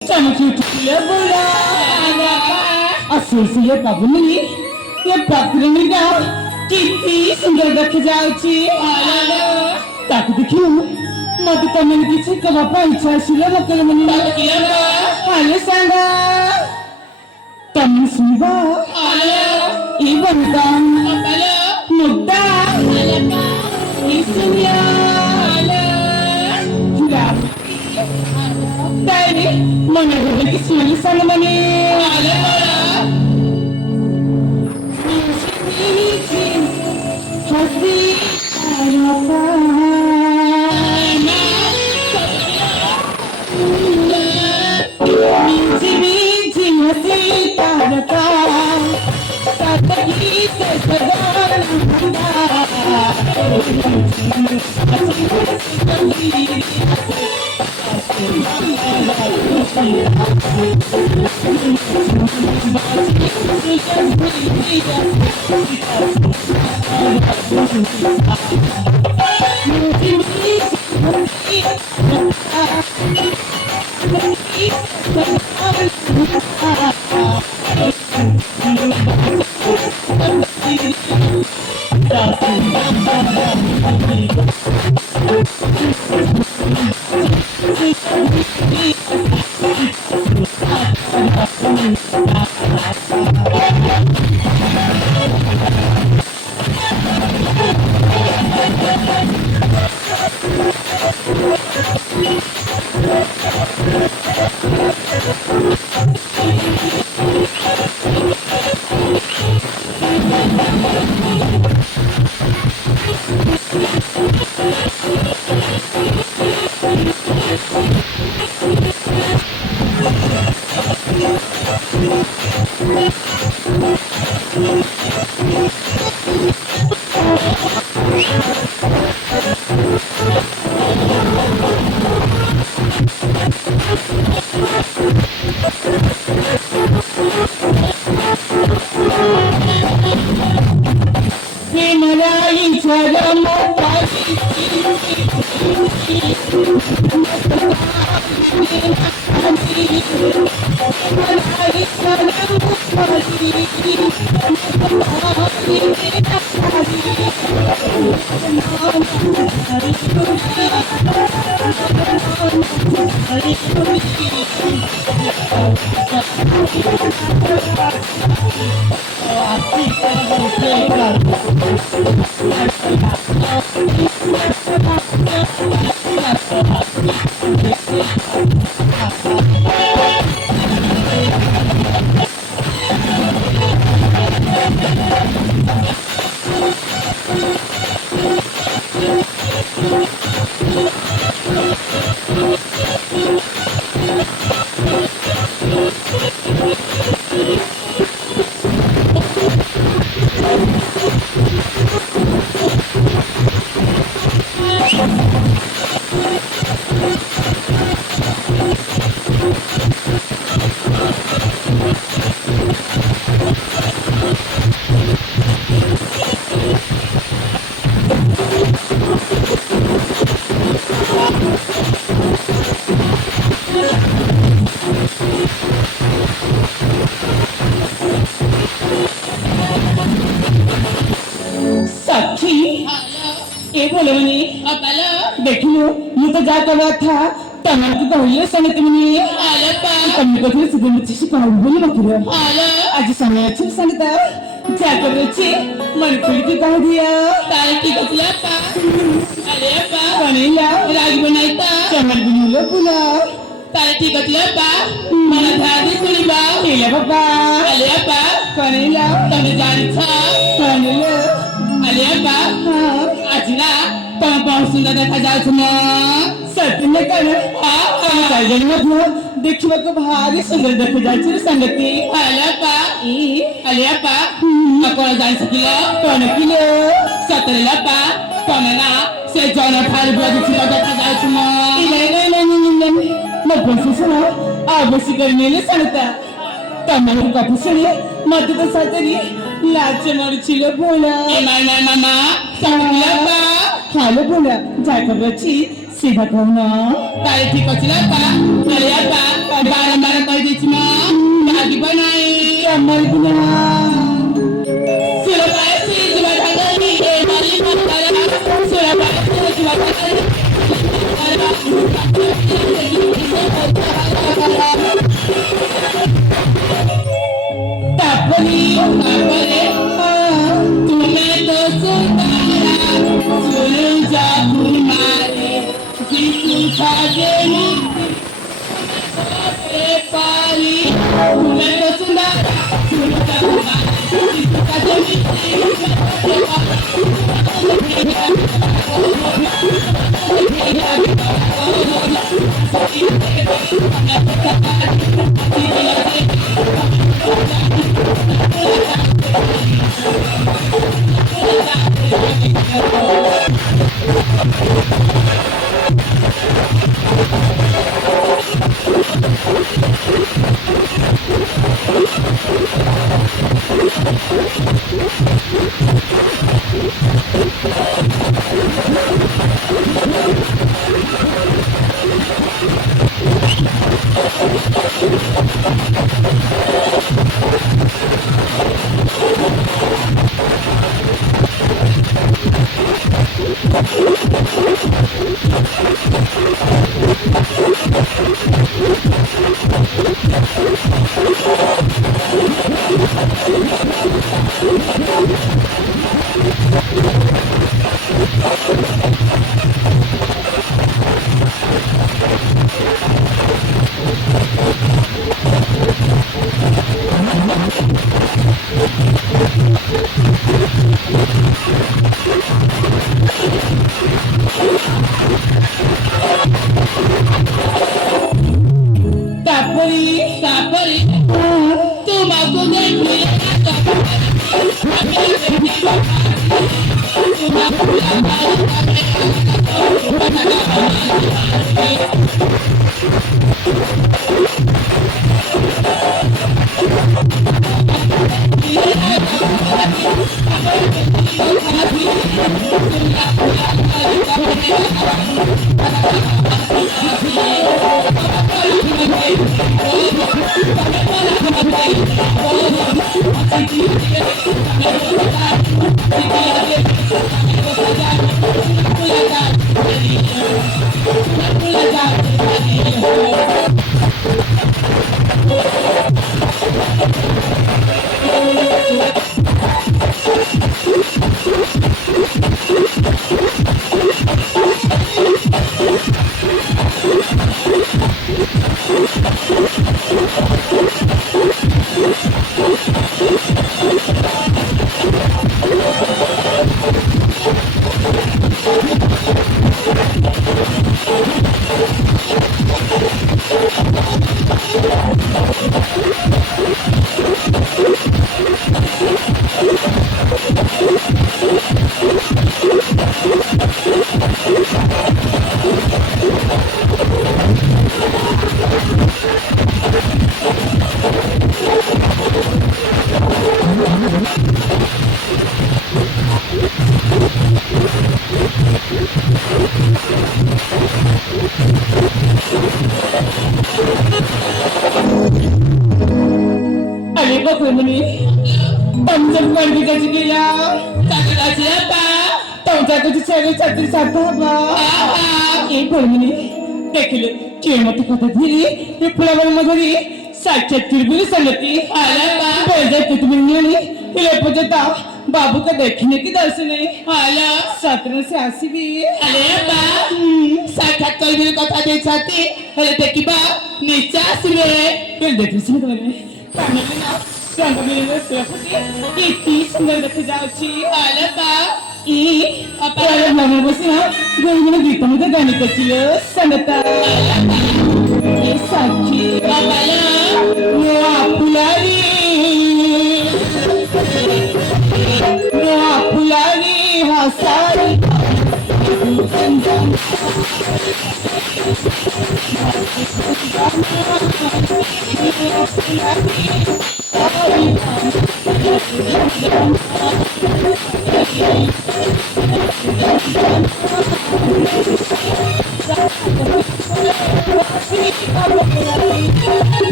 चमकीला बोला असे बाबूनी ते पात्रणीला किती सुंदर देखा जाउची ताकू देखियो मत तमन किछि कबा पाइछा आसिले मकल मनी हाले सांगा तमन सुनबा ई बनता मुद्दा ई सुनिया ताई मन होले की सुनी सन मनी हसी तारका सतही से सदान देखियो ये तो जा कर था तमन की कहिए सने तुमने आले पा तुमने को फिर सुबह मुझे शिकाऊ बोली मत आले आज समय अच्छे सने ता जा कर बच्चे मन खुल के कह दिया तारे की कतला पा आले पा बनेला राज बनाईता चमन बुला बुला तारे की कतला पा मन धादी सुनी बा ले बाबा आले पा बनेला तने जान था बनेला आले पा आज ना तुम बहुत सुंदर देखा जाओ ना सत्य में कर साजन में देखिए को भारी सुंदर देखा जाए संगति अलियापा कौन जान सकिलो कौन किलो सतरेलापा कौन ना से जौन फाल बुआ देखा जाओ ना नहीं मैं बोल सुना आवश्यक करने ले सनता तमन का पुछले मत तो सतरी लाच मर छिलो बोला मामा संगतिलापा हालो बोला जाकर बच्ची सीधा कहना तारे ठीक अछि ना पा अरे पा 12 मरगुना सुरबाई जीवा ढागली हे माली मातारा सुरबाई जीवा ढागली तापली तापले तुम्हें तो सुंदरा सुरजा कुमारी जिसु खाजे पाली तुम्हें तो सुंदरा सुरजा कुमारी जिसु बाबू का देखने की दर्शन है 17 से 80 भी साक्षात्कार भी कथा दे छाती हेले देखिबा निश्चय आसीबे फिर देखिसिन तमे कानले ना संग मिले सेपति इति सुंदर देखे जाउची आलबा ई अपरा नाम बसिना गोविंद गीत मध्ये गाणी कचियो संगता ए साक्षी बाबाला नो आपुलारी फुलानी हसारी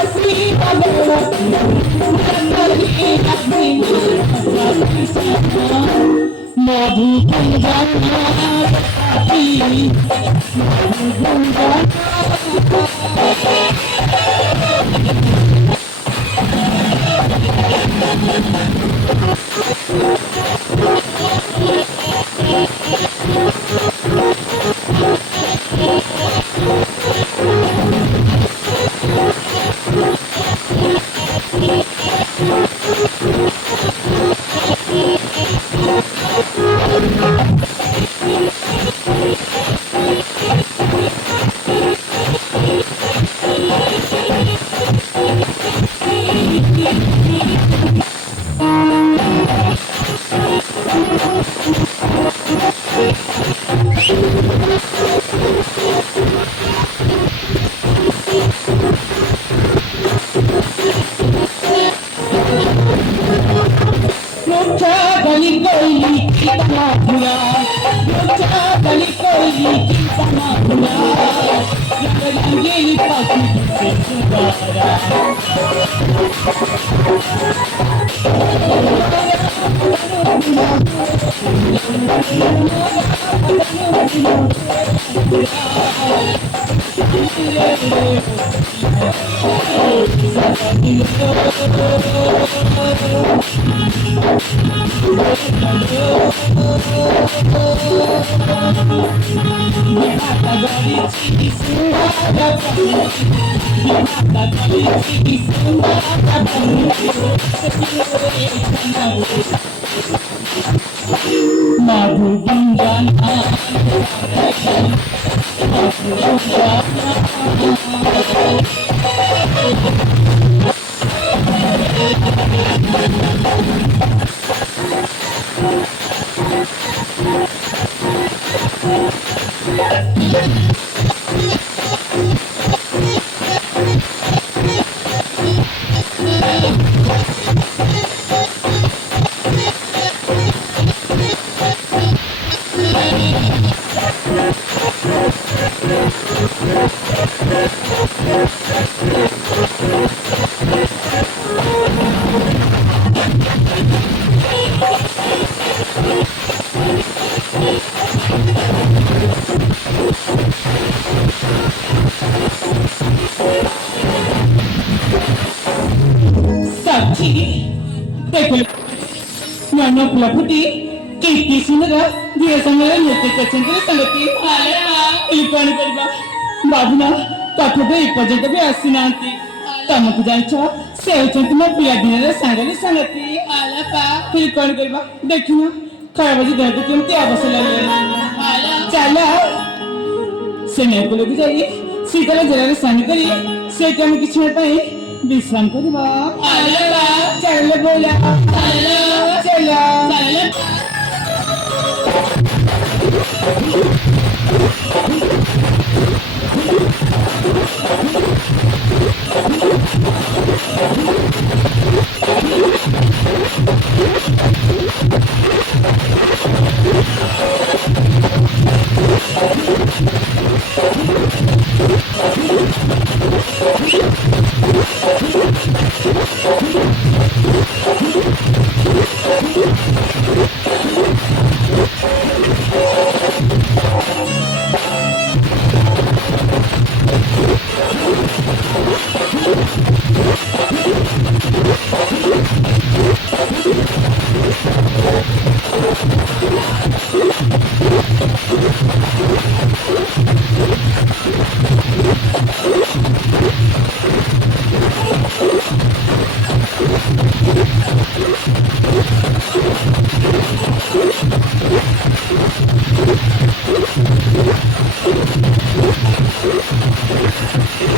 Asli मोठ्या गली कोयली कितना भुला मोठ्या गली कोयली कितना भुला रंगीली पाखी से सुधारा Madhu Banjana Sakti, देखो मानो पुलापुटी कितनी सुंदर dia sangat nyetik kecengkiri sanggati ilukan kaliba babuna katode ipaje kabe asinanti tamu kujancha seu chantuma pila dinara sangali sanggati alapa ilukan kaliba देखिना खरा बजे दर्द कीमती आवाज़ लगे चला सेने को लेके जाइए सीताला जरा सानी करिए सेटा में किसी में पाए विश्राम को दिवा चल बोला चला